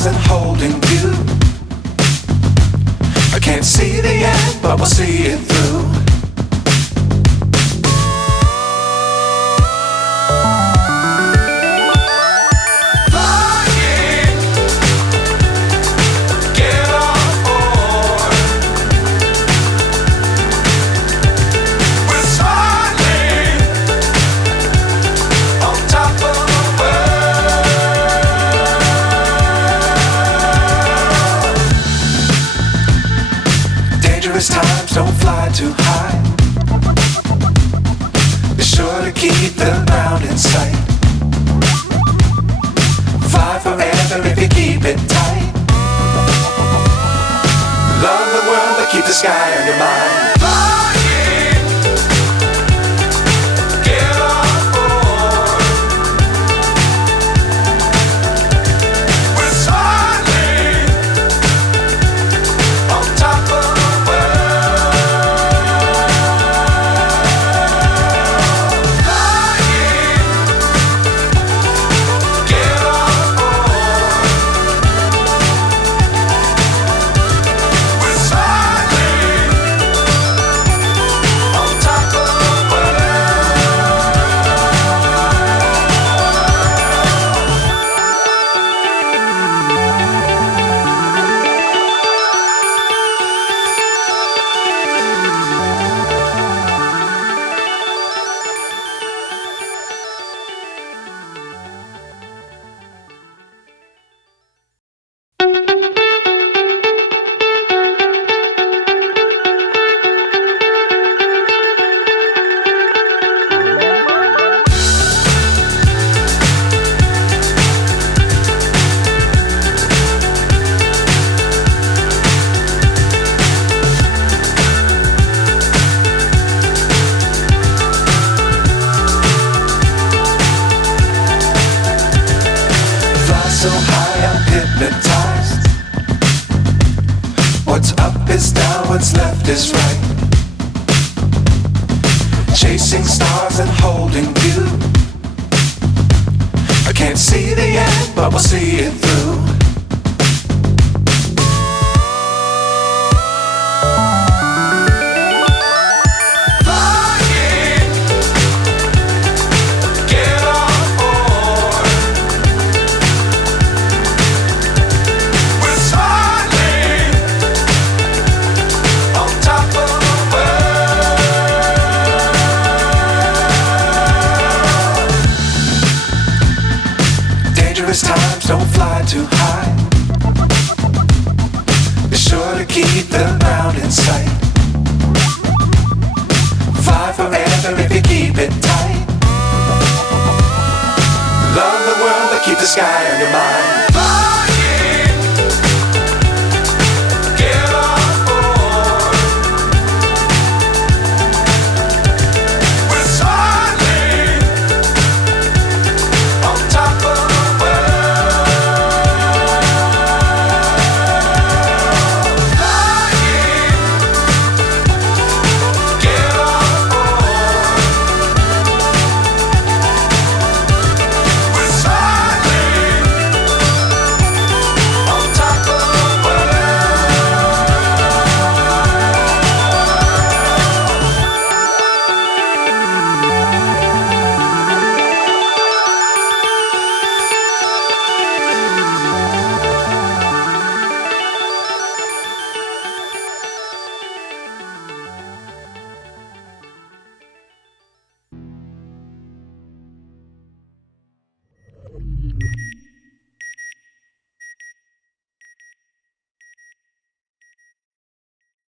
stars and holding you. I can't see the end, but we'll see it through. Times don't fly too high. Be sure to keep the ground in sight. Fly forever if you keep it tight. Love the world but keep the sky on your mind. So high I'm hypnotized. What's up is down, what's left is right. Chasing stars and holding you. I can't see the end, but we'll see it through. Times don't fly too high. Be sure to keep the ground in sight. Fly forever if you keep it tight. Love the world but keep the sky on your mind.